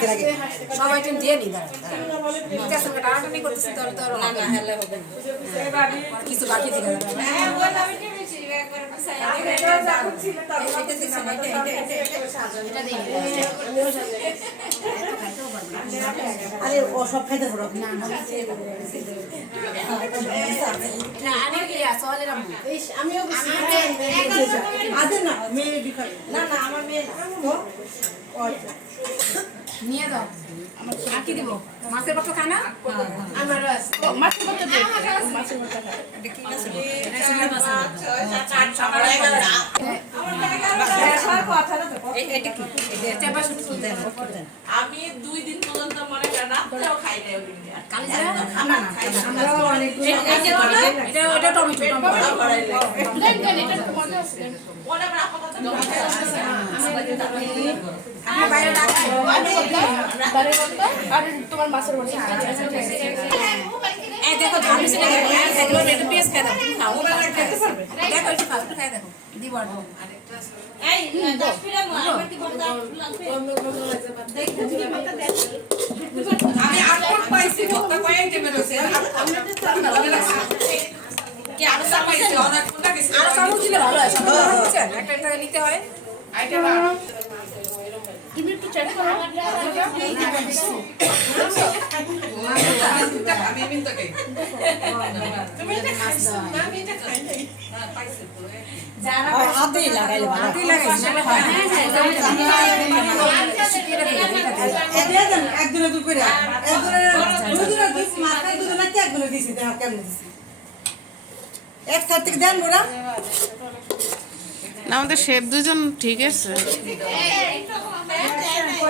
খাইতে লাগে সবাই টিম দিয়ে নি দাঁড়া না। কিছু বাকি থেকে দিই আরে ও সব খাইতে পারো। না আমিও না মেয়ে না না আমার মেয়ে না। ও। নিয়ে দাও আর কি দিব। মাছের পাত্র খায় না? আমার আছে মাছের মতো দে। মাছের মতো খায় আমি দুই দিন পর্যন্ত মনে রাত্রেও খাই নাই ওই দিন। আর। কালি যারা আমরা না এটা টমেটো আছে তোমার মাছের দেখো ঝাল মিশে দেখো দেখো একটু পেঁয়াজ খাই দাও খাও খেতে পারবে দেখো। একটু ফাস্ট খাই দেখো। দিব আর আমি আটপট পাইছি ভক্ত কয়েক টেবিল হইছে কি আরও সামাইছে অনেক কোনটা গেছে আরও চামচ দিলে ভালো হয় একটা নিতে হয়। আইটা একটু চেক করো মিন হ্যাঁ হাতেই লাগাইলে হাতেই হয় করে মাথায় দিছি দেখ কেমনে দিছি এক সাইড থেকে দেন না আমাদের শেফ দুজন ঠিক আছে আমাদের বাকি দাঁড়িয়ে জানে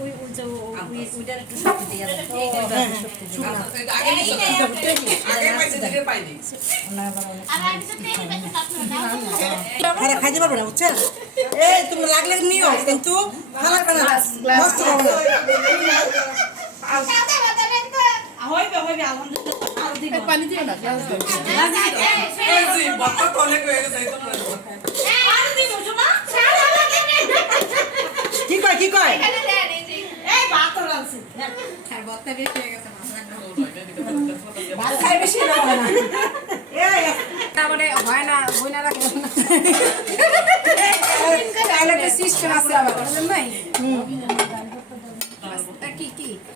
নিয়ে আসেন প্লেটটা নিয়ে আসেন দেখো তো শুনলাই হয় ও পাইনি কাম কোন শুনছি আগে আগে পাইছে দিকে পাইনি খারা খাইতে পারবে না বুঝছেন এই তুমি লাগলে নিও কিন্তু খানা নষ্ট পানি দিও না গ্লাস দাও এই যে বক্ত তলে কয়ে গেছে তো কি কয় কি কয় ভাত খাই বেশি না হয় না এই তারপরে হয়। না বই না রাখলে সিস্টেম আছে আবার নাই?